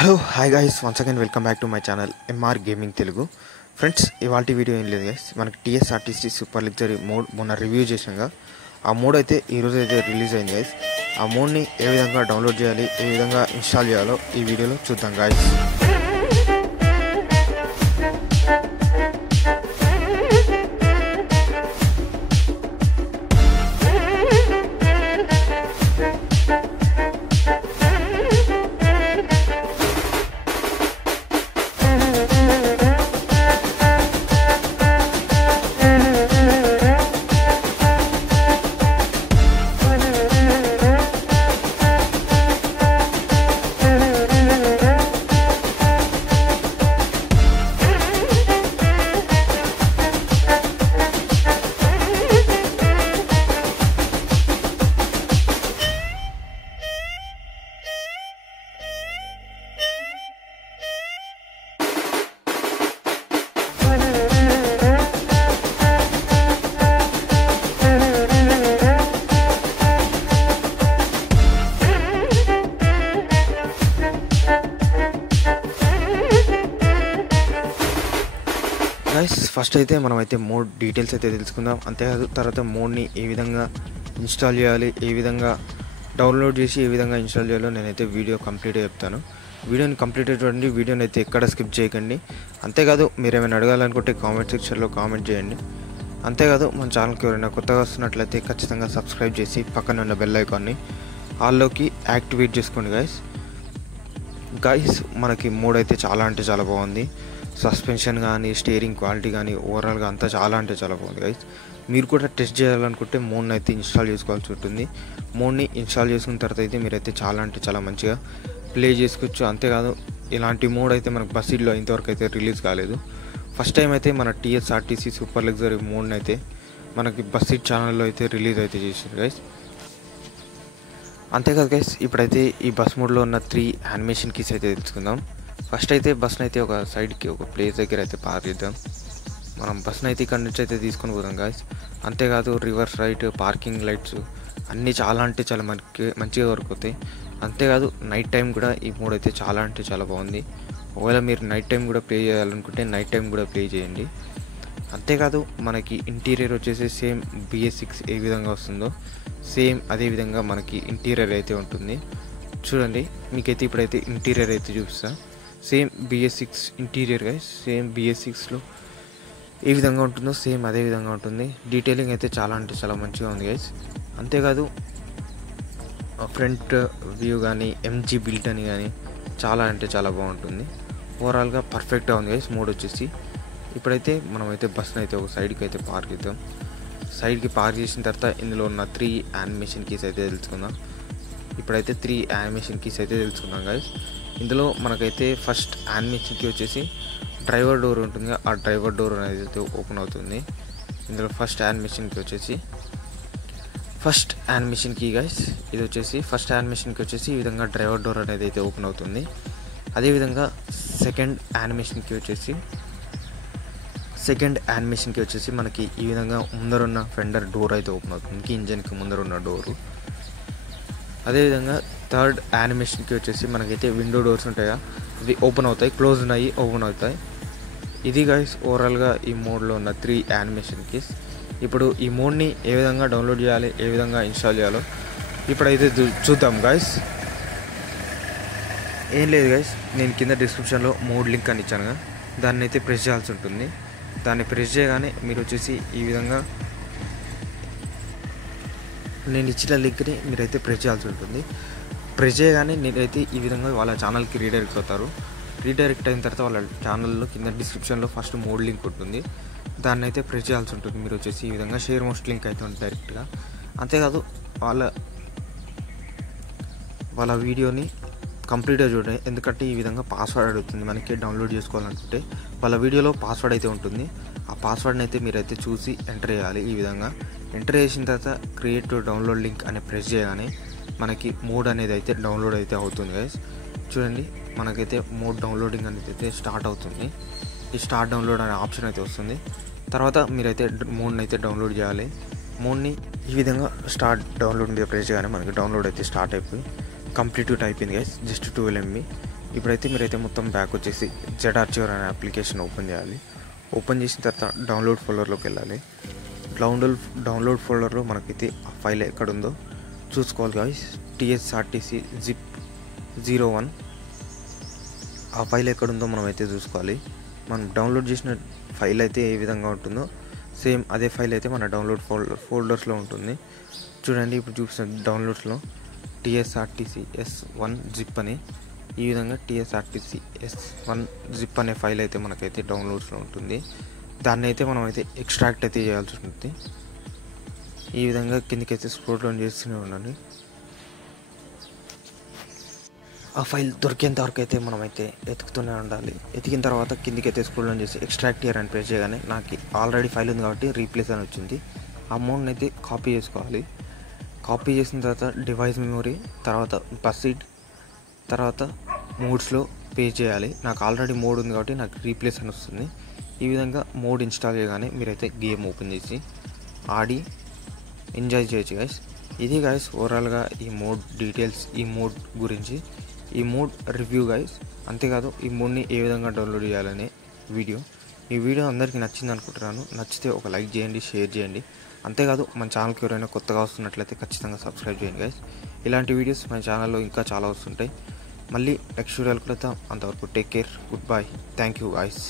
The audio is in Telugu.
Hello hi guys, once again welcome back to my channel MR gaming Telugu. Friends, ఇవాళ వీడియో ఏం లేదు గైస్, మనకి టీఎస్ఆర్టీసీ సూపర్ లగ్జరీ మోడ్ మొన్న రివ్యూ చేసినాగా ఆ మోడ్ అయితే ఈరోజు అయితే రిలీజ్ అయింది గైస్. ఆ మోడ్ని ఏ విధంగా డౌన్లోడ్ చేయాలి, ఏ విధంగా ఇన్స్టాల్ చేయాలో ఈ వీడియోలో చూద్దాం గైస్. గైస్, ఫస్ట్ అయితే మనమైతే మోడ్ డీటెయిల్స్ అయితే తెలుసుకుందాం. అంతేకాదు తర్వాత మోడ్ని ఏ విధంగా ఇన్స్టాల్ చేయాలి, ఏ విధంగా డౌన్లోడ్ చేసి ఏ విధంగా ఇన్స్టాల్ చేయాలో నేనైతే వీడియో కంప్లీట్గా చెప్తాను. వీడియోని కంప్లీట్గా చూడండి, వీడియోని అయితే ఎక్కడ స్కిప్ చేయకండి. అంతేకాదు మీరు ఏమైనా అడగాలనుకుంటే కామెంట్ సెక్షన్లో కామెంట్ చేయండి. అంతేకాదు మన ఛానల్కి ఎవరైనా కొత్తగా వస్తున్నట్లయితే ఖచ్చితంగా సబ్స్క్రైబ్ చేసి పక్కన ఉన్న బెల్ ఐకాన్ని ఆల్లోకి యాక్టివేట్ చేసుకోండి గైస్. మనకి మోడ్ అయితే చాలా అంటే చాలా బాగుంది. సస్పెన్షన్ కానీ, స్టీరింగ్ క్వాలిటీ కానీ, ఓవరాల్గా అంతా చాలా అంటే చాలా బాగుంది గైస్. మీరు కూడా టెస్ట్ చేయాలనుకుంటే మోడ్ని అయితే ఇన్స్టాల్ చేసుకోవాల్సి ఉంటుంది. మోడ్ని ఇన్స్టాల్ చేసుకున్న తర్వాత అయితే మీరైతే చాలా అంటే చాలా మంచిగా ప్లే చేసుకోవచ్చు. అంతేకాదు ఇలాంటి మోడ్ అయితే మనకు బస్సీలో ఇంతవరకు అయితే రిలీజ్ కాలేదు. ఫస్ట్ టైం అయితే మన టీఎస్ఆర్టీసీ సూపర్ లగ్జరీ మోడ్ని అయితే మనకి బస్సీ ఛానల్లో అయితే రిలీజ్ అయితే చేశారు గైస్. అంతేకాదు గైస్, ఇప్పుడైతే ఈ బస్ మోడ్లో ఉన్న 3 యానిమేషన్ కీస్ అయితే తెలుసుకుందాం. ఫస్ట్ అయితే బస్ని అయితే ఒక సైడ్కి ఒక ప్లేస్ దగ్గర అయితే పార్క్ చేద్దాం. మనం బస్ని అయితే ఇక్కడ నుంచి అయితే తీసుకొని పోదాం గాయస్. అంతేకాదు రివర్స్ రైట్, పార్కింగ్ లైట్స్ అన్నీ చాలా అంటే చాలా మంచిగా వర్క్ అవుతాయి. అంతేకాదు నైట్ టైం కూడా ఈ మోడ్ అయితే చాలా అంటే చాలా బాగుంది. ఒకవేళ మీరు నైట్ టైం కూడా ప్లే చేయాలనుకుంటే నైట్ టైం కూడా ప్లే చేయండి. అంతేకాదు మనకి ఇంటీరియర్ వచ్చేసి సేమ్ BS6 ఏ విధంగా వస్తుందో సేమ్ అదే విధంగా మనకి ఇంటీరియర్ అయితే ఉంటుంది. చూడండి, మీకైతే ఇప్పుడైతే ఇంటీరియర్ అయితే చూపిస్తా. Same BS6 interior guys, same BS6లో ఏ విధంగా ఉంటుందో సేమ్ అదే విధంగా ఉంటుంది. డీటెయిలింగ్ అయితే చాలా అంటే చాలా మంచిగా ఉంది గైస్. అంతేకాదు ఫ్రంట్ వ్యూ కానీ, MG బిల్ట్ అని కానీ చాలా అంటే చాలా బాగుంటుంది. ఓవరాల్గా పర్ఫెక్ట్గా ఉంది గైస్ మోడ్ వచ్చేసి. ఇప్పుడైతే మనమైతే బస్ని అయితే ఒక సైడ్కి అయితే పార్క్ చేద్దాం. సైడ్కి పార్క్ చేసిన తర్వాత ఇందులో ఉన్న 3 యానిమేషన్ కీస్ అయితే తెలుసుకుందాం. ఇప్పుడైతే 3 యానిమేషన్ కీస్ అయితే తెలుసుకుందాం గైస్. ఇందులో మనకైతే ఫస్ట్ యానిమేషన్ కీ వచ్చేసి డ్రైవర్ డోర్ ఉంటుంది, ఆ డ్రైవర్ డోర్ అనేది అయితే ఓపెన్ అవుతుంది. ఇందులో ఫస్ట్ యానిమేషన్ కీ వచ్చేసి ఫస్ట్ యానిమేషన్ కీ గైస్. ఇది వచ్చేసి ఫస్ట్ యానిమేషన్ కీ వచ్చేసి ఈ విధంగా డ్రైవర్ డోర్ అనేది అయితే ఓపెన్ అవుతుంది. అదేవిధంగా సెకండ్ యానిమేషన్ కీ వచ్చేసి మనకి ఈ విధంగా ముందరున్న ఫెండర్ డోర్ అయితే ఓపెన్ అవుతుంది, ఇంజన్కి ముందరున్న డోరు. అదేవిధంగా థర్డ్ యానిమేషన్కి వచ్చేసి మనకైతే విండో డోర్స్ ఉంటాయా అవి ఓపెన్ అవుతాయి, క్లోజ్ ఉన్నాయి, ఓపెన్ అవుతాయి. ఇది గైస్ ఓవరాల్గా ఈ మోడ్లో ఉన్న 3 యానిమేషన్ కీస్. ఇప్పుడు ఈ మోడ్ని ఏ విధంగా డౌన్లోడ్ చేయాలి, ఏ విధంగా ఇన్స్టాల్ చేయాలో ఇప్పుడైతే చూద్దాం గైస్. ఏం లేదు గైస్, నేను కింద డిస్క్రిప్షన్లో మోడ్ లింక్ అని ఇచ్చానుగా, దాన్ని అయితే ప్రెస్ చేయాల్సి ఉంటుంది. దాన్ని ప్రెస్ చేయగానే మీరు వచ్చేసి ఈ విధంగా నేను ఇచ్చిన లింక్ని మీరైతే ప్రెస్ చేయాల్సి ఉంటుంది. ప్రెస్ చేయగానే నేనైతే ఈ విధంగా వాళ్ళ ఛానల్కి రీడైరెక్ట్ అవుతారు. రీడైరెక్ట్ అయిన తర్వాత వాళ్ళ ఛానల్లో కింద డిస్క్రిప్షన్లో ఫస్ట్ మోడ్ లింక్ ఉంటుంది, దాన్ని అయితే ప్రెస్ చేయాల్సి ఉంటుంది. మీరు వచ్చేసి ఈ విధంగా షేర్ మోస్ట్ లింక్ అయితే ఉంటుంది డైరెక్ట్గా. అంతేకాదు వాళ్ళ వీడియోని కంప్లీట్గా చూడండి, ఎందుకంటే ఈ విధంగా పాస్వర్డ్ అడుగుతుంది మనకి డౌన్లోడ్ చేసుకోవాలనుకుంటే. వాళ్ళ వీడియోలో పాస్వర్డ్ అయితే ఉంటుంది, ఆ పాస్వర్డ్ని అయితే మీరైతే చూసి ఎంటర్ చేయాలి. ఈ విధంగా ఎంటర్ చేసిన తర్వాత క్రియేట్ డౌన్లోడ్ లింక్ అని ప్రెస్ చేయగానే మనకి మోడ్ అనేది అయితే డౌన్లోడ్ అయితే అవుతుంది గైస్. చూడండి, మనకైతే మోడ్ డౌన్లోడింగ్ అనేది అయితే స్టార్ట్ అవుతుంది. ఈ స్టార్ట్ డౌన్లోడ్ అనే ఆప్షన్ అయితే వస్తుంది. తర్వాత మీరైతే మోడ్ని అయితే డౌన్లోడ్ చేయాలి. మోడ్ని ఈ విధంగా స్టార్ట్ డౌన్లోడ్ మీద ప్రెస్ చేయగానే మనకి డౌన్లోడ్ అయితే స్టార్ట్ అయిపోయి కంప్లీట్ అయిపోయింది గైస్. Just 12 MB. ఇప్పుడైతే మీరైతే మొత్తం బ్యాక్ వచ్చేసి జెడ్ ఆర్చివర్ అనే అప్లికేషన్ ఓపెన్ చేయాలి. ఓపెన్ చేసిన తర్వాత డౌన్లోడ్ ఫోల్డర్లోకి వెళ్ళాలి. డౌన్లోడ్ ఫోల్డర్లో మనకైతే ఆ ఫైల్ ఎక్కడ ఉందో చూసుకోవాలి గాయ్స్. TSRTC zip 01 ఆ ఫైల్ ఎక్కడుందో మనం అయితే చూసుకోవాలి. మనం డౌన్లోడ్ చేసిన ఫైల్ అయితే ఏ విధంగా ఉంటుందో సేమ్ అదే ఫైల్ అయితే మన డౌన్లోడ్ ఫోల్డర్స్లో ఉంటుంది. చూడండి, ఇప్పుడు చూపిస్తున్న డౌన్లోడ్స్లో TSRTC S1 zip అని ఈ విధంగా TSRTC S1 zip అనే ఫైల్ అయితే మనకైతే డౌన్లోడ్స్లో ఉంటుంది. దాన్ని అయితే మనం అయితే ఎక్స్ట్రాక్ట్ అయితే చేయాల్సి ఉంటుంది. ఈ విధంగా కిందకైతే స్క్రోల్ డౌన్ చేస్తూనే ఉండండి. ఆ ఫైల్ దొరికేంత వరకు అయితే మనమైతే ఎతుకుతూనే ఉండాలి. ఎతికిన తర్వాత కిందికైతే స్క్రోల్ డౌన్ చేసి ఎక్స్ట్రాక్ట్ హియర్ అని ప్రెస్ చేయగానే నాకు ఆల్రెడీ ఫైల్ ఉంది కాబట్టి రీప్లేస్ అని వచ్చింది. ఆ అమౌంట్ని అయితే కాపీ చేసుకోవాలి. కాపీ చేసిన తర్వాత డివైస్ మెమరీ, తర్వాత బస్సీడ్, తర్వాత మోడ్స్లో పే చేయాలి. నాకు ఆల్రెడీ మోడ్ ఉంది కాబట్టి నాకు రీప్లేస్ అని వస్తుంది. ఈ విధంగా మోడ్ ఇన్స్టాల్ చేయగానే మీరైతే గేమ్ ఓపెన్ చేసి ఆడి ఎంజాయ్ చేయొచ్చు గైస్. ఇది గైస్ ఓవరాల్గా ఈ మోడ్ డీటెయిల్స్, ఈ మోడ్ గురించి, ఈ మోడ్ రివ్యూ గైస్. అంతేకాదు ఈ మోడ్ని ఏ విధంగా డౌన్లోడ్ చేయాలనే వీడియో. ఈ వీడియో అందరికీ నచ్చింది అనుకుంటున్నాను. నచ్చితే ఒక లైక్ చేయండి, షేర్ చేయండి. అంతేకాదు మన ఛానల్కి ఎవరైనా కొత్తగా వస్తున్నట్లయితే ఖచ్చితంగా సబ్స్క్రైబ్ చేయండి గైస్. ఇలాంటి వీడియోస్ మన ఛానల్లో ఇంకా చాలా వస్తుంటాయి. మళ్ళీ నెక్స్ట్ వీడియోలు కలుద్దాం. అంతవరకు take care, good bye, thank you guys.